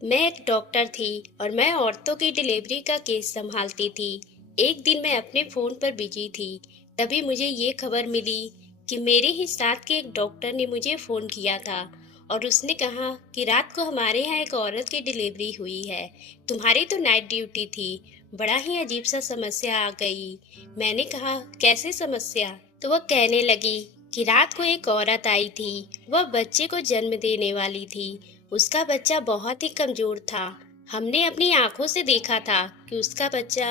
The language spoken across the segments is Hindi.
मैं एक डॉक्टर थी और मैं औरतों की डिलीवरी का केस संभालती थी। एक दिन मैं अपने फ़ोन पर बिजी थी, तभी मुझे ये खबर मिली कि मेरे ही साथ के एक डॉक्टर ने मुझे फ़ोन किया था और उसने कहा कि रात को हमारे यहाँ एक औरत की डिलीवरी हुई है। तुम्हारी तो नाइट ड्यूटी थी। बड़ा ही अजीब सा समस्या आ गई। मैंने कहा, कैसे समस्या? तो वह कहने लगी कि रात को एक औरत आई थी। वह बच्चे को जन्म देने वाली थी। उसका बच्चा बहुत ही कमजोर था। हमने अपनी आंखों से देखा था कि उसका बच्चा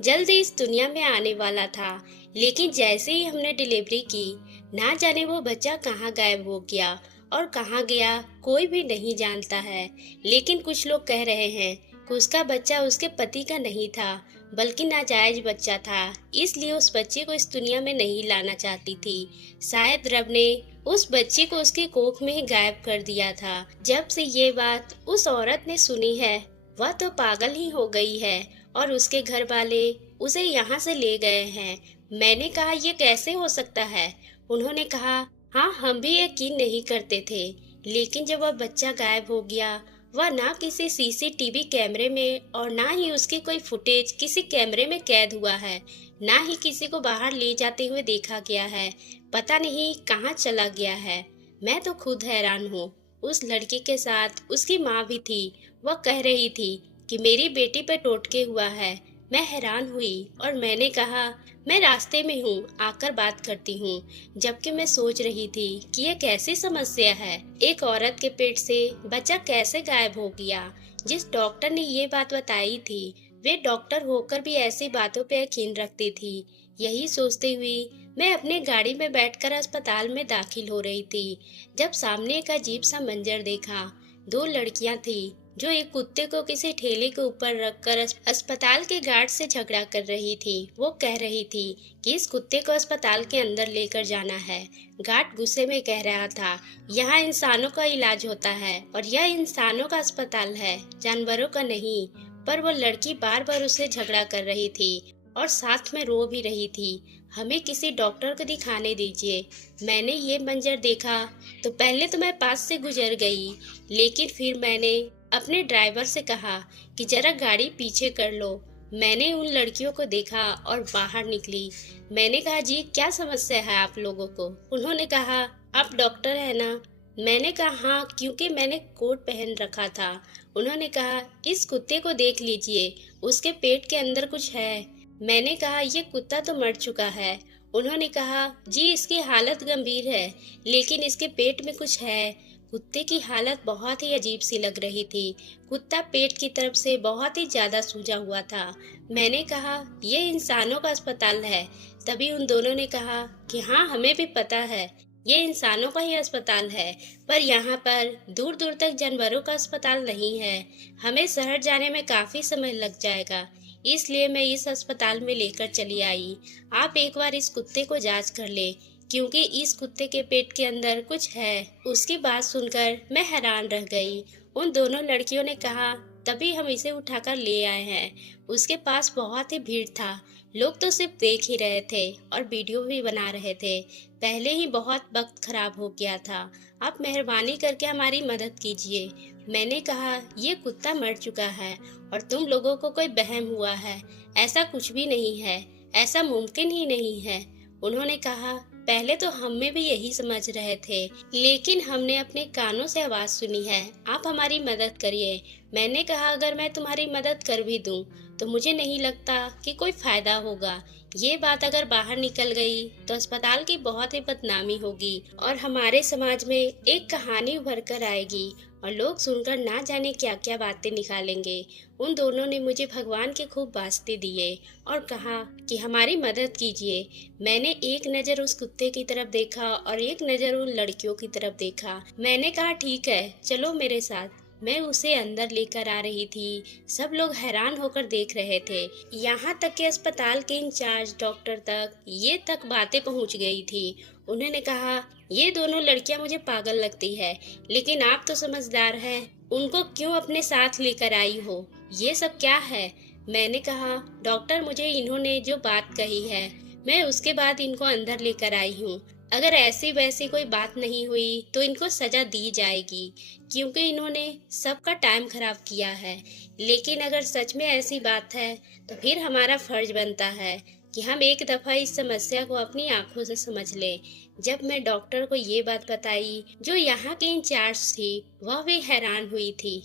जल्द ही इस दुनिया में आने वाला था। लेकिन जैसे ही हमने डिलीवरी की, ना जाने वो बच्चा कहाँ गायब हो गया और कहाँ गया कोई भी नहीं जानता है। लेकिन कुछ लोग कह रहे हैं कि उसका बच्चा उसके पति का नहीं था, बल्कि नाजायज बच्चा था। इसलिए उस बच्चे को इस दुनिया में नहीं लाना चाहती थी। शायद रब ने उस बच्चे को उसके कोख में ही गायब कर दिया था। जब से ये बात उस औरत ने सुनी है, वह तो पागल ही हो गई है और उसके घर वाले उसे यहाँ से ले गए हैं। मैंने कहा, ये कैसे हो सकता है? उन्होंने कहा, हाँ, हम भी यकीन नहीं करते थे, लेकिन जब वह बच्चा गायब हो गया, वह ना किसी सीसीटीवी कैमरे में और ना ही उसकी कोई फुटेज किसी कैमरे में कैद हुआ है, ना ही किसी को बाहर ले जाते हुए देखा गया है। पता नहीं कहाँ चला गया है। मैं तो खुद हैरान हूँ। उस लड़की के साथ उसकी माँ भी थी। वह कह रही थी कि मेरी बेटी पे टोटके हुआ है। मैं हैरान हुई और मैंने कहा, मैं रास्ते में हूँ, आकर बात करती हूँ। जबकि मैं सोच रही थी कि ये कैसी समस्या है। एक औरत के पेट से बच्चा कैसे गायब हो गया? जिस डॉक्टर ने ये बात बताई थी, वे डॉक्टर होकर भी ऐसी बातों पे यकीन रखती थी। यही सोचते हुए मैं अपने गाड़ी में बैठकर अस्पताल में दाखिल हो रही थी, जब सामने एक अजीब सा मंजर देखा। दो लड़कियां थी जो एक कुत्ते को किसी ठेले के ऊपर रखकर अस्पताल के गार्ड से झगड़ा कर रही थी। वो कह रही थी कि इस कुत्ते को अस्पताल के अंदर लेकर जाना है। गार्ड गुस्से में कह रहा था, यहाँ इंसानों का इलाज होता है और यह इंसानों का अस्पताल है, जानवरों का नहीं। पर वो लड़की बार बार उससे झगड़ा कर रही थी और साथ में रो भी रही थी। हमें किसी डॉक्टर को दिखाने दीजिए। मैंने ये मंजर देखा तो पहले तो मैं पास से गुजर गई, लेकिन फिर मैंने अपने ड्राइवर से कहा कि जरा गाड़ी पीछे कर लो। मैंने उन लड़कियों को देखा और बाहर निकली। मैंने कहा, जी क्या समस्या है आप लोगों को? उन्होंने कहा, आप डॉक्टर है ना? मैंने कहा, हाँ, क्योंकि मैंने कोट पहन रखा था। उन्होंने कहा, इस कुत्ते को देख लीजिए, उसके पेट के अंदर कुछ है। मैंने कहा, ये कुत्ता तो मर चुका है। उन्होंने कहा, जी इसकी हालत गंभीर है, लेकिन इसके पेट में कुछ है। कुत्ते की हालत बहुत ही अजीब सी लग रही थी। कुत्ता पेट की तरफ से बहुत ही ज्यादा सूजा हुआ था। मैंने कहा, ये इंसानों का अस्पताल है। तभी उन दोनों ने कहा कि हाँ, हमें भी पता है, ये इंसानों का ही अस्पताल है, पर यहाँ पर दूर दूर तक जानवरों का अस्पताल नहीं है। हमें शहर जाने में काफी समय लग जाएगा, इसलिए मैं इस अस्पताल में लेकर चली आई। आप एक बार इस कुत्ते को जांच कर ले, क्योंकि इस कुत्ते के पेट के अंदर कुछ है। उसकी बात सुनकर मैं हैरान रह गई। उन दोनों लड़कियों ने कहा, तभी हम इसे उठाकर ले आए हैं। उसके पास बहुत ही भीड़ था। लोग तो सिर्फ देख ही रहे थे और वीडियो भी बना रहे थे। पहले ही बहुत वक्त खराब हो गया था। आप मेहरबानी करके हमारी मदद कीजिए। मैंने कहा, ये कुत्ता मर चुका है और तुम लोगों को कोई वहम हुआ है। ऐसा कुछ भी नहीं है, ऐसा मुमकिन ही नहीं है। उन्होंने कहा, पहले तो हम में भी यही समझ रहे थे, लेकिन हमने अपने कानों से आवाज सुनी है। आप हमारी मदद करिए। मैंने कहा, अगर मैं तुम्हारी मदद कर भी दूं, तो मुझे नहीं लगता कि कोई फायदा होगा। ये बात अगर बाहर निकल गई तो अस्पताल की बहुत ही बदनामी होगी और हमारे समाज में एक कहानी उभर कर आएगी और लोग सुनकर ना जाने क्या क्या बातें निकालेंगे। उन दोनों ने मुझे भगवान के खूब वास्ते दिए और कहा कि हमारी मदद कीजिए। मैंने एक नज़र उस कुत्ते की तरफ देखा और एक नज़र उन लड़कियों की तरफ देखा। मैंने कहा, ठीक है, चलो मेरे साथ। मैं उसे अंदर लेकर आ रही थी। सब लोग हैरान होकर देख रहे थे। यहाँ तक कि अस्पताल के इंचार्ज डॉक्टर तक ये तक बातें पहुँच गई थी। उन्होंने कहा, ये दोनों लड़कियां मुझे पागल लगती है, लेकिन आप तो समझदार हैं, उनको क्यों अपने साथ लेकर आई हो? ये सब क्या है? मैंने कहा, डॉक्टर, मुझे इन्होंने जो बात कही है, मैं उसके बाद इनको अंदर लेकर आई हूँ। अगर ऐसी वैसी कोई बात नहीं हुई तो इनको सजा दी जाएगी, क्योंकि इन्होंने सबका टाइम खराब किया है। लेकिन अगर सच में ऐसी बात है तो फिर हमारा फर्ज बनता है कि हम एक दफा इस समस्या को अपनी आंखों से समझ लें। जब मैं डॉक्टर को ये बात बताई, जो यहाँ की इंचार्ज थी वह भी हैरान हुई थी।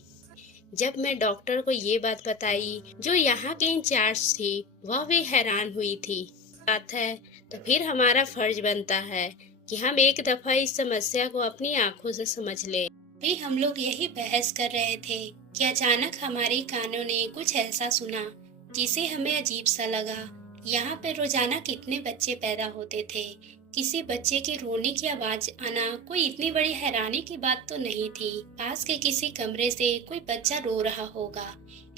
जब मैं डॉक्टर को ये बात बताई, जो यहाँ की इंचार्ज थी वह भी हैरान हुई थी। बात है तो फिर हमारा फर्ज बनता है कि हम एक दफा इस समस्या को अपनी आंखों से समझ लें। भी हम लोग यही बहस कर रहे थे कि अचानक हमारे कानों ने कुछ ऐसा सुना जिसे हमें अजीब सा लगा। यहाँ पे रोजाना कितने बच्चे पैदा होते थे, किसी बच्चे के रोने की आवाज आना कोई इतनी बड़ी हैरानी की बात तो नहीं थी। पास के किसी कमरे से कोई बच्चा रो रहा होगा।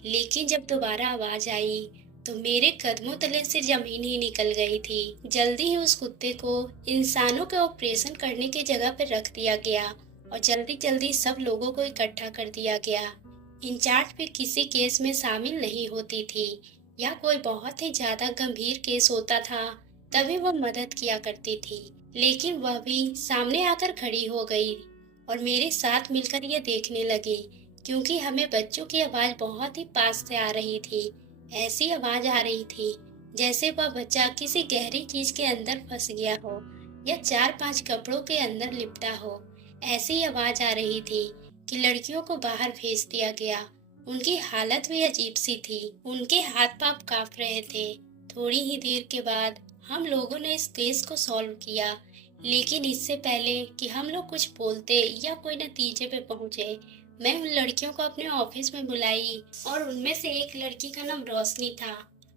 लेकिन जब दोबारा आवाज आई तो मेरे कदमों तले से जमीन ही निकल गई थी। जल्दी ही उस कुत्ते को इंसानों के ऑपरेशन करने की जगह पर रख दिया गया और जल्दी जल्दी सब लोगों को इकट्ठा कर दिया गया। इंचार्ज भी किसी केस में शामिल नहीं होती थी, या कोई बहुत ही ज्यादा गंभीर केस होता था तभी वह मदद किया करती थी। लेकिन वह भी सामने आकर खड़ी हो गई और मेरे साथ मिलकर ये देखने लगी, क्योंकि हमें बच्चों की आवाज बहुत ही पास से आ रही थी। ऐसी आवाज आ रही थी जैसे वह बच्चा किसी गहरी चीज के अंदर फंस गया हो या 4-5 कपड़ों के अंदर लिपटा हो। ऐसी आवाज आ रही थी कि लड़कियों को बाहर भेज दिया गया। उनकी हालत भी अजीब सी थी, उनके हाथ पांव कांप रहे थे। थोड़ी ही देर के बाद हम लोगों ने इस केस को सॉल्व किया, लेकिन इससे पहले कि हम लोग कुछ बोलते या कोई नतीजे पे पहुंचे, मैं उन लड़कियों को अपने ऑफिस में बुलाई और उनमें से एक लड़की का नाम रोशनी था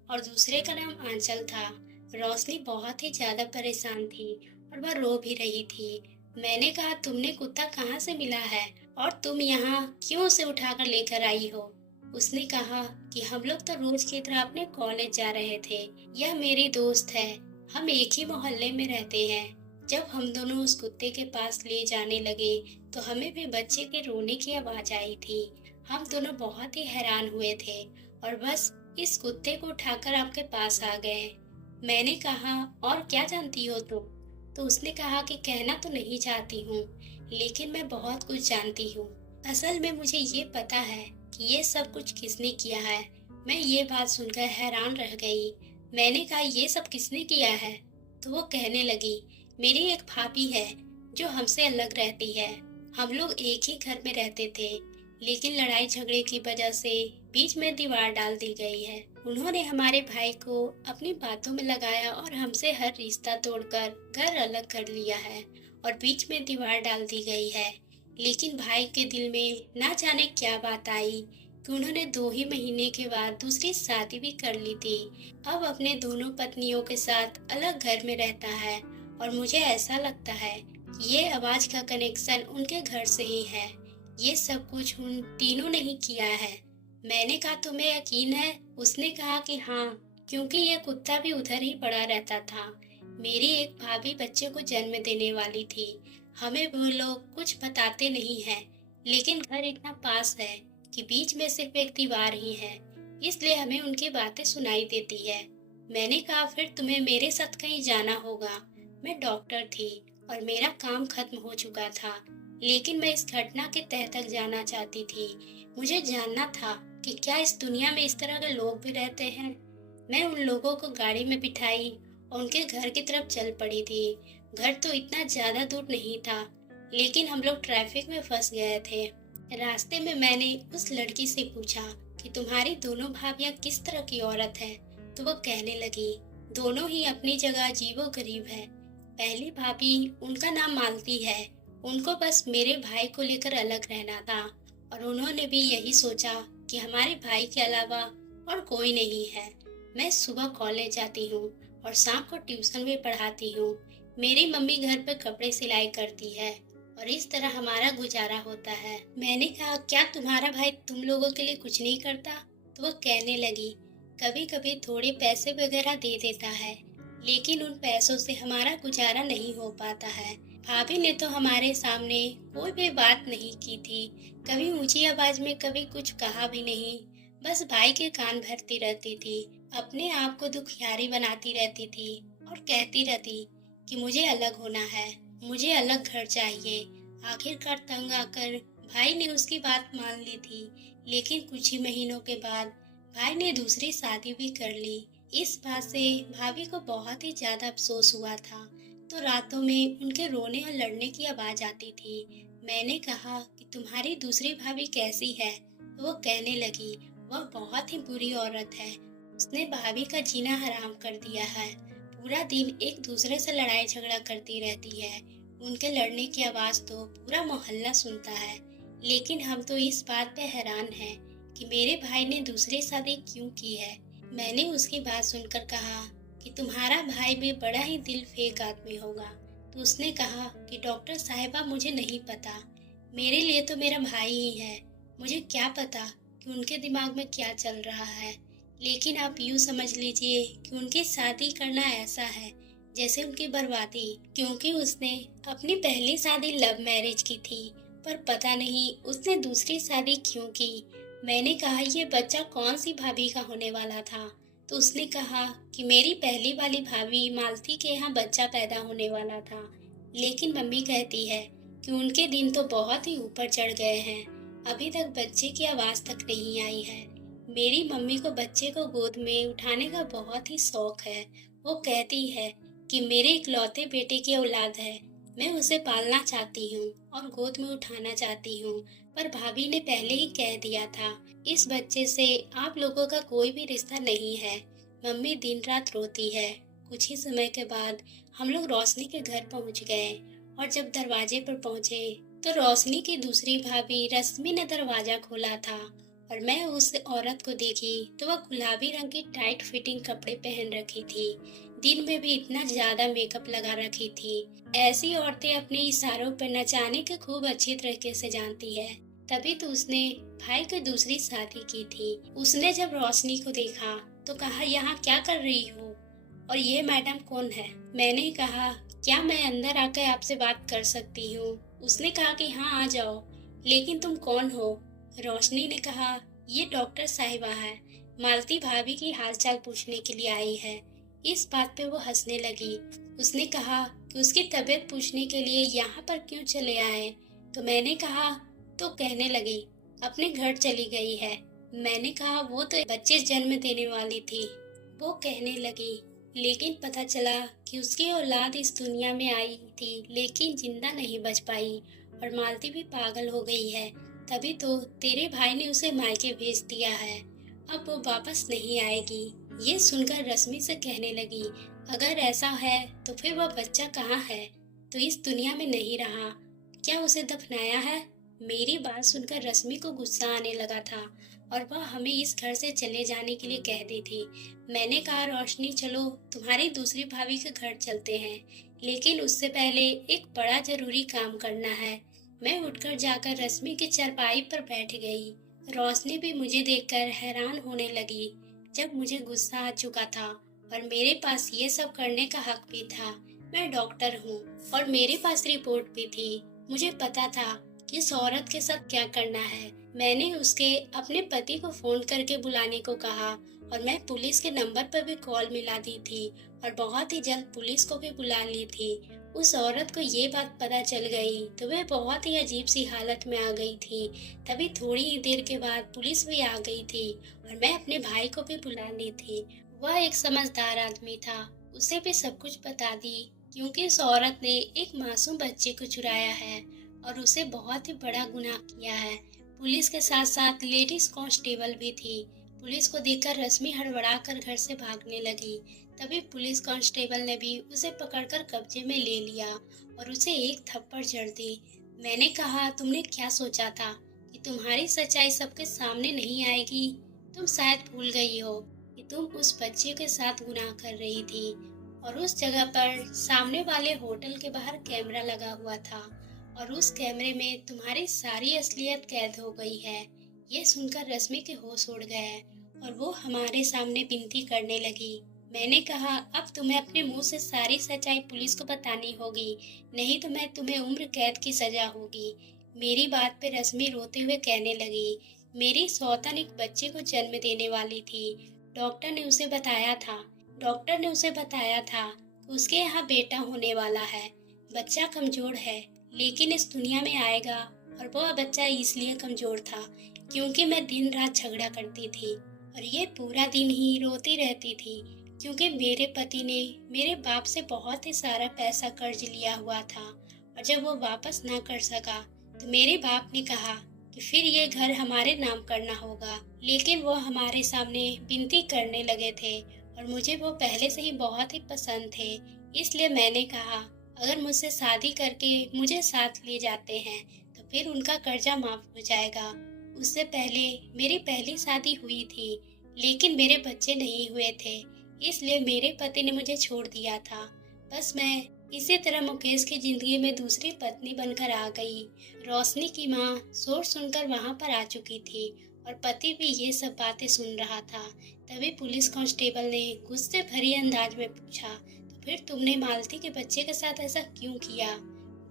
और दूसरे का नाम आंचल था। रोशनी बहुत ही ज्यादा परेशान थी और वह रो भी रही थी। मैंने कहा, तुमने कुत्ता कहाँ से मिला है और तुम यहाँ क्यों उसे उठाकर लेकर आई हो? उसने कहा कि हम लोग तो रोज की तरह अपने कॉलेज जा रहे थे। यह मेरी दोस्त है, हम एक ही मोहल्ले में रहते हैं। जब हम दोनों उस कुत्ते के पास ले जाने लगे तो हमें भी बच्चे के रोने की आवाज आई थी। हम दोनों बहुत ही हैरान हुए थे और बस इस कुत्ते को उठाकर आपके पास आ गए। मैंने कहा, और क्या जानती हो तुम? तो उसने कहा कि कहना तो नहीं चाहती हूँ, लेकिन मैं बहुत कुछ जानती हूँ। असल में मुझे ये पता है कि ये सब कुछ किसने किया है। मैं ये बात सुनकर हैरान रह गई। मैंने कहा, ये सब किसने किया है? तो वो कहने लगी, मेरी एक भाभी है जो हमसे अलग रहती है। हम लोग एक ही घर में रहते थे, लेकिन लड़ाई झगड़े की वजह से बीच में दीवार डाल दी गई है। उन्होंने हमारे भाई को अपनी बातों में लगाया और हमसे हर रिश्ता तोड़कर घर अलग कर लिया है और बीच में दीवार डाल दी गई है। लेकिन भाई के दिल में ना जाने क्या बात आई कि उन्होंने 2 ही महीने के बाद दूसरी शादी भी कर ली थी। अब अपने दोनों पत्नियों के साथ अलग घर में रहता है और मुझे ऐसा लगता है कि ये आवाज का कनेक्शन उनके घर से ही है। ये सब कुछ उन तीनों ने ही किया है। मैंने कहा, तुम्हें यकीन है? उसने कहा कि हाँ, क्योंकि ये कुत्ता भी उधर ही पड़ा रहता था। मेरी एक भाभी बच्चे को जन्म देने वाली थी। हमें वो लोग कुछ बताते नहीं हैं, लेकिन घर इतना पास है कि बीच में सिर्फ एक दीवार ही है, इसलिए हमें उनकी बातें सुनाई देती है। मैंने कहा, फिर तुम्हें मेरे साथ कहीं जाना होगा। मैं डॉक्टर थी और मेरा काम खत्म हो चुका था, लेकिन मैं इस घटना के तह तक जाना चाहती थी। मुझे जानना था कि क्या इस दुनिया में इस तरह के लोग भी रहते हैं। मैं उन लोगों को गाड़ी में बिठाई और उनके घर की तरफ चल पड़ी थी। घर तो इतना ज्यादा दूर नहीं था, लेकिन हम लोग ट्रैफिक में फंस गए थे। रास्ते में मैंने उस लड़की से पूछा कि तुम्हारी दोनों भाभियां किस तरह की औरत है? तो वो कहने लगी, दोनों ही अपनी जगह अजीबो गरीब है। पहली भाभी, उनका नाम मालती है। उनको बस मेरे भाई को लेकर अलग रहना था और उन्होंने भी यही सोचा कि हमारे भाई के अलावा और कोई नहीं है। मैं सुबह कॉलेज जाती हूँ और शाम को ट्यूशन भी पढ़ाती हूँ। मेरी मम्मी घर पर कपड़े सिलाई करती है और इस तरह हमारा गुजारा होता है। मैंने कहा, क्या तुम्हारा भाई तुम लोगों के लिए कुछ नहीं करता? तो वो कहने लगी, कभी कभी थोड़े पैसे वगैरह दे देता है, लेकिन उन पैसों से हमारा गुजारा नहीं हो पाता है। भाभी ने तो हमारे सामने कोई भी बात नहीं की थी, कभी ऊंची आवाज में कभी कुछ कहा भी नहीं। बस भाई के कान भरती रहती थी, अपने आप को दुखियारी बनाती रहती थी और कहती रहती कि मुझे अलग होना है, मुझे अलग घर चाहिए। आखिरकार तंग आकर भाई ने उसकी बात मान ली थी, लेकिन कुछ ही महीनों के बाद भाई ने दूसरी शादी भी कर ली। इस बात से भाभी को बहुत ही ज्यादा अफसोस हुआ था, तो रातों में उनके रोने और लड़ने की आवाज आती थी। मैंने कहा कि तुम्हारी दूसरी भाभी कैसी है? तो वो कहने लगी, वह बहुत ही बुरी औरत है, उसने भाभी का जीना हराम कर दिया है। पूरा दिन एक दूसरे से लड़ाई झगड़ा करती रहती है। उनके लड़ने की आवाज तो पूरा मोहल्ला सुनता है। लेकिन हम तो इस बात पे हैरान हैं कि मेरे भाई ने दूसरी शादी क्यों की है। मैंने उसकी बात सुनकर कहा कि तुम्हारा भाई भी बड़ा ही दिल फेंक आदमी होगा। तो उसने कहा कि डॉक्टर साहिबा, मुझे नहीं पता, मेरे लिए तो मेरा भाई ही है। मुझे क्या पता कि उनके दिमाग में क्या चल रहा है। लेकिन आप यूँ समझ लीजिए कि उनकी शादी करना ऐसा है जैसे उनकी बर्बादी, क्योंकि उसने अपनी पहली शादी लव मैरिज की थी, पर पता नहीं उसने दूसरी शादी क्यों की। मैंने कहा, ये बच्चा कौन सी भाभी का होने वाला था? तो उसने कहा कि मेरी पहली वाली भाभी मालती के यहाँ बच्चा पैदा होने वाला था, लेकिन मम्मी कहती है कि उनके दिन तो बहुत ही ऊपर चढ़ गए हैं, अभी तक बच्चे की आवाज तक नहीं आई है। मेरी मम्मी को बच्चे को गोद में उठाने का बहुत ही शौक है। वो कहती है कि मेरे इकलौते बेटे की औलाद है, मैं उसे पालना चाहती हूँ और गोद में उठाना चाहती हूँ। पर भाभी ने पहले ही कह दिया था, इस बच्चे से आप लोगों का कोई भी रिश्ता नहीं है। मम्मी दिन रात रोती है। कुछ ही समय के बाद हम लोग रोशनी के घर पहुंच गए, और जब दरवाजे पर पहुंचे तो रोशनी की दूसरी भाभी रश्मि ने दरवाजा खोला था, और मैं उस औरत को देखी तो वह गुलाबी रंग की टाइट फिटिंग कपड़े पहन रखी थी, दिन में भी इतना ज्यादा मेकअप लगा रखी थी। ऐसी औरतें अपने इशारों पर नचाने के खूब अच्छी तरीके से जानती है। तभी तो उसने भाई की दूसरी शादी की थी। उसने जब रोशनी को देखा तो कहा, यहाँ क्या कर रही हो और ये मैडम कौन है? मैंने कहा, क्या मैं अंदर आकर आपसे बात कर सकती हूँ? उसने कहा कि हाँ, आ जाओ, लेकिन तुम कौन हो? रोशनी ने कहा, ये डॉक्टर साहिबा है, मालती भाभी की हालचाल पूछने के लिए आई है। इस बात पे वो हंसने लगी। उसने कहा कि उसकी तबीयत पूछने के लिए यहाँ पर क्यों चले आए? तो मैंने कहा, तो कहने लगी अपने घर चली गई है। मैंने कहा, वो तो बच्चे जन्म देने वाली थी। वो कहने लगी, लेकिन पता चला कि उसकी औलाद इस दुनिया में आई थी लेकिन जिंदा नहीं बच पाई, और मालती भी पागल हो गई है। तभी तो तेरे भाई ने उसे मायके भेज दिया है, अब वो वापस नहीं आएगी। ये सुनकर रश्मि से कहने लगी, अगर ऐसा है तो फिर वह बच्चा कहाँ है? तो इस दुनिया में नहीं रहा, क्या उसे दफनाया है? मेरी बात सुनकर रश्मि को गुस्सा आने लगा था, और वह हमें इस घर से चले जाने के लिए कह दी थी। मैंने कहा, रोशनी चलो तुम्हारी दूसरी भाभी के घर चलते हैं, लेकिन उससे पहले एक बड़ा जरूरी काम करना है। मैं उठकर जाकर रश्मि की चारपाई पर बैठ गई। रोशनी भी मुझे देखकर हैरान होने लगी। जब मुझे गुस्सा आ चुका था और मेरे पास ये सब करने का हक भी था, मैं डॉक्टर हूँ और मेरे पास रिपोर्ट भी थी, मुझे पता था कि इस औरत के साथ क्या करना है। मैंने उसके अपने पति को फोन करके बुलाने को कहा, और मैं पुलिस के नंबर पर भी कॉल मिला दी थी, और बहुत ही जल्द पुलिस को भी बुला ली थी। उस औरत को ये बात पता चल गई तो वह बहुत ही अजीब सी हालत में आ गई थी। तभी थोड़ी ही देर के बाद पुलिस भी आ गई थी, और मैं अपने भाई को भी बुला ली थी। वह एक समझदार आदमी था, उसे भी सब कुछ बता दी, क्योंकि उस औरत ने एक मासूम बच्चे को चुराया है और उसे बहुत ही बड़ा गुनाह किया है। पुलिस के साथ साथ लेडीज कांस्टेबल भी थी। पुलिस को देखकर रश्मि हड़बड़ाकर घर से भागने लगी। तभी पुलिस कांस्टेबल ने भी उसे पकड़कर कब्जे में ले लिया और उसे एक थप्पड़ जड़ दी। मैंने कहा, तुमने क्या सोचा था कि तुम्हारी सच्चाई सबके सामने नहीं आएगी? तुम शायद भूल गई हो कि तुम उस बच्चे के साथ गुनाह कर रही थी, और उस जगह पर सामने वाले होटल के बाहर कैमरा लगा हुआ था, और उस कैमरे में तुम्हारी सारी असलियत कैद हो गई है। ये सुनकर रश्मि के होश उड़ गए और वो हमारे सामने विनती करने लगी। मैंने कहा, अब तुम्हें अपने मुंह से सारी सच्चाई पुलिस को बतानी होगी, नहीं तो मैं तुम्हें उम्र कैद की सजा होगी। मेरी बात पे रश्मि रोते हुए कहने लगी, मेरी सौतन एक बच्चे को जन्म देने वाली थी। डॉक्टर ने उसे बताया था कि उसके यहाँ बेटा होने वाला है। बच्चा कमज़ोर है, लेकिन इस दुनिया में आएगा। और वो बच्चा इसलिए कमज़ोर था क्योंकि मैं दिन रात झगड़ा करती थी और ये पूरा दिन ही रोती रहती थी, क्योंकि मेरे पति ने मेरे बाप से बहुत ही सारा पैसा कर्ज लिया हुआ था और जब वो वापस ना कर सका तो मेरे बाप ने कहा कि फिर ये घर हमारे नाम करना होगा। लेकिन वो हमारे सामने विनती करने लगे थे और मुझे वो पहले से ही बहुत ही पसंद थे। इसलिए मैंने कहा अगर मुझसे शादी करके मुझे साथ ले जाते हैं तो फिर उनका कर्जा माफ हो जाएगा। उससे पहले मेरी पहली शादी हुई थी, लेकिन मेरे बच्चे नहीं हुए थे, इसलिए मेरे पति ने मुझे छोड़ दिया था। बस मैं इसी तरह मुकेश की जिंदगी में दूसरी पत्नी बनकर आ गई। रोशनी की माँ शोर सुनकर वहां पर आ चुकी थी और पति भी ये सब बातें सुन रहा था। तभी पुलिस कांस्टेबल ने गुस्से भरे अंदाज में पूछा, तो फिर तुमने मालती के बच्चे के साथ ऐसा क्यों किया?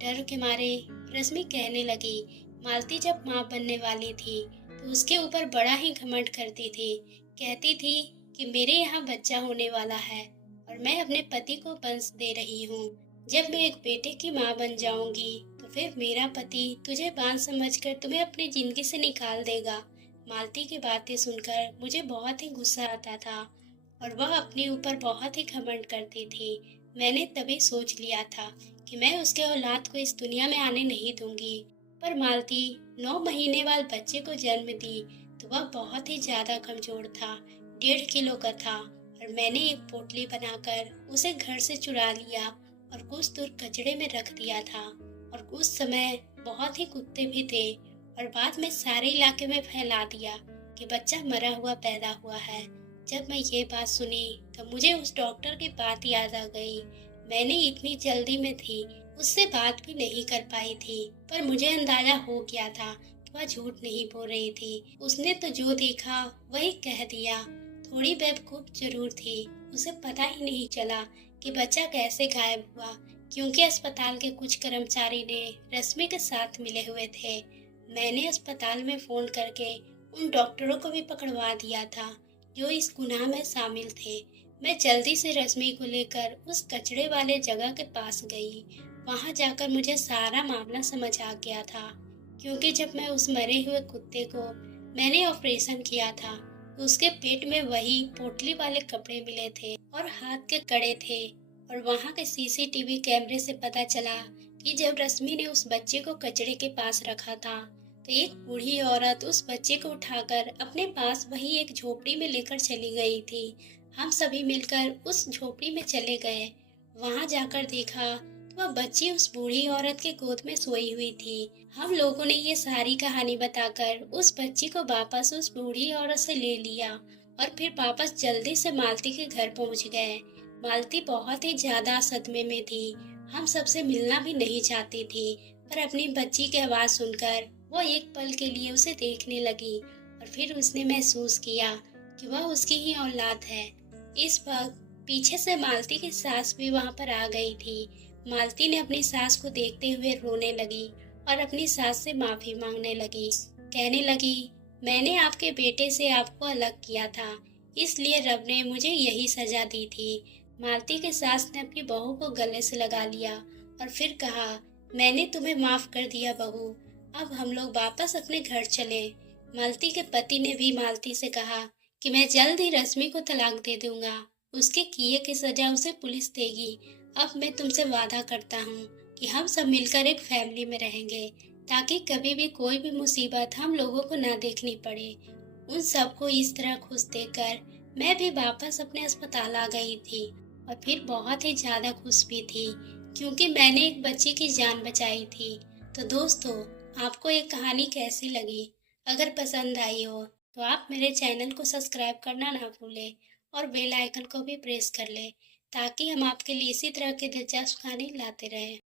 डर के मारे रश्मि कहने लगी, मालती जब माँ बनने वाली थी तो उसके ऊपर बड़ा ही घमंड करती थी। कहती थी कि मेरे यहाँ बच्चा होने वाला है और मैं अपने पति को वंश दे रही हूँ। जब मैं एक बेटे की माँ बन जाऊंगी तो फिर मेरा पति तुझे बांझ समझकर तुम्हें अपनी जिंदगी से निकाल देगा। मालती की बातें सुनकर मुझे बहुत ही गुस्सा आता था और वह अपने ऊपर बहुत ही घमंड करती थी। मैंने तभी सोच लिया था कि मैं उसके औलाद को इस दुनिया में आने नहीं दूंगी। पर मालती 9 महीने बाद बच्चे को जन्म दी तो वह बहुत ही ज्यादा कमजोर था, 1.5 किलो का था और मैंने एक पोटली बनाकर उसे घर से चुरा लिया और कुछ दूर कचड़े में रख दिया था। और उस समय बहुत ही कुत्ते भी थे और बाद में सारे इलाके में फैला दिया कि बच्चा मरा हुआ पैदा हुआ है। जब मैं ये बात सुनी तो मुझे उस डॉक्टर की बात याद आ गई। मैंने इतनी जल्दी में थी, उससे बात भी नहीं कर पाई थी, पर मुझे अंदाजा हो गया था कि वह झूठ नहीं बोल रही थी। उसने तो जो देखा वही कह दिया। थोड़ी बेवकूफ जरूर थी, उसे पता ही नहीं चला कि बच्चा कैसे गायब हुआ, क्योंकि अस्पताल के कुछ कर्मचारी ने रश्मि के साथ मिले हुए थे। मैंने अस्पताल में फोन करके उन डॉक्टरों को भी पकड़वा दिया था जो इस गुनाह में शामिल थे। मैं जल्दी से रश्मि को लेकर उस कचड़े वाले जगह के पास गई। वहां जाकर मुझे सारा मामला समझ आ गया था, क्योंकि जब मैं उस मरे हुए कुत्ते को मैंने ऑपरेशन किया था तो उसके पेट में वही पोटली वाले कपड़े मिले थे और हाथ के कड़े थे। और वहां के सीसीटीवी कैमरे से पता चला कि जब रश्मि ने उस बच्चे को कचड़े के पास रखा था तो एक बूढ़ी औरत उस बच्चे को उठाकर अपने पास वही एक झोपड़ी में लेकर चली गई थी। हम सभी मिलकर उस झोपड़ी में चले गए। वहां जाकर देखा तो वह बच्ची उस बूढ़ी औरत के गोद में सोई हुई थी। हम लोगों ने ये सारी कहानी बताकर उस बच्ची को वापस उस बूढ़ी औरत से ले लिया और फिर वापस जल्दी से मालती के घर पहुंच गए। मालती बहुत ही ज्यादा सदमे में थी, हम सबसे मिलना भी नहीं चाहती थी, पर अपनी बच्ची की आवाज सुनकर वो एक पल के लिए उसे देखने लगी और फिर उसने महसूस किया कि वह उसकी ही औलाद है। इस वक्त पीछे से मालती की सास भी वहां पर आ गई थी। मालती ने अपनी सास को देखते हुए रोने लगी और अपनी सास से माफी मांगने लगी। कहने लगी, मैंने आपके बेटे से आपको अलग किया था, इसलिए रब ने मुझे यही सजा दी थी। मालती की सास ने अपनी बहू को गले से लगा लिया और फिर कहा, मैंने तुम्हें माफ कर दिया बहू, अब हम लोग वापस अपने घर चले। मालती के पति ने भी मालती से कहा कि मैं जल्द ही रश्मि को तलाक दे दूंगा, उसके किए की सजा उसे पुलिस देगी। अब मैं तुमसे वादा करता हूँ कि हम सब मिलकर एक फैमिली में रहेंगे, ताकि कभी भी कोई भी मुसीबत हम लोगों को ना देखनी पड़े। उन सबको इस तरह खुश देखकर मैं भी वापस अपने अस्पताल आ गई थी और फिर बहुत ही ज्यादा खुश भी थी, क्योंकि मैंने एक बच्ची की जान बचाई थी। तो दोस्तों, आपको ये कहानी कैसी लगी? अगर पसंद आई हो तो आप मेरे चैनल को सब्सक्राइब करना ना भूलें और बेल आइकन को भी प्रेस कर लें, ताकि हम आपके लिए इसी तरह के दिलचस्प कहानी लाते रहें।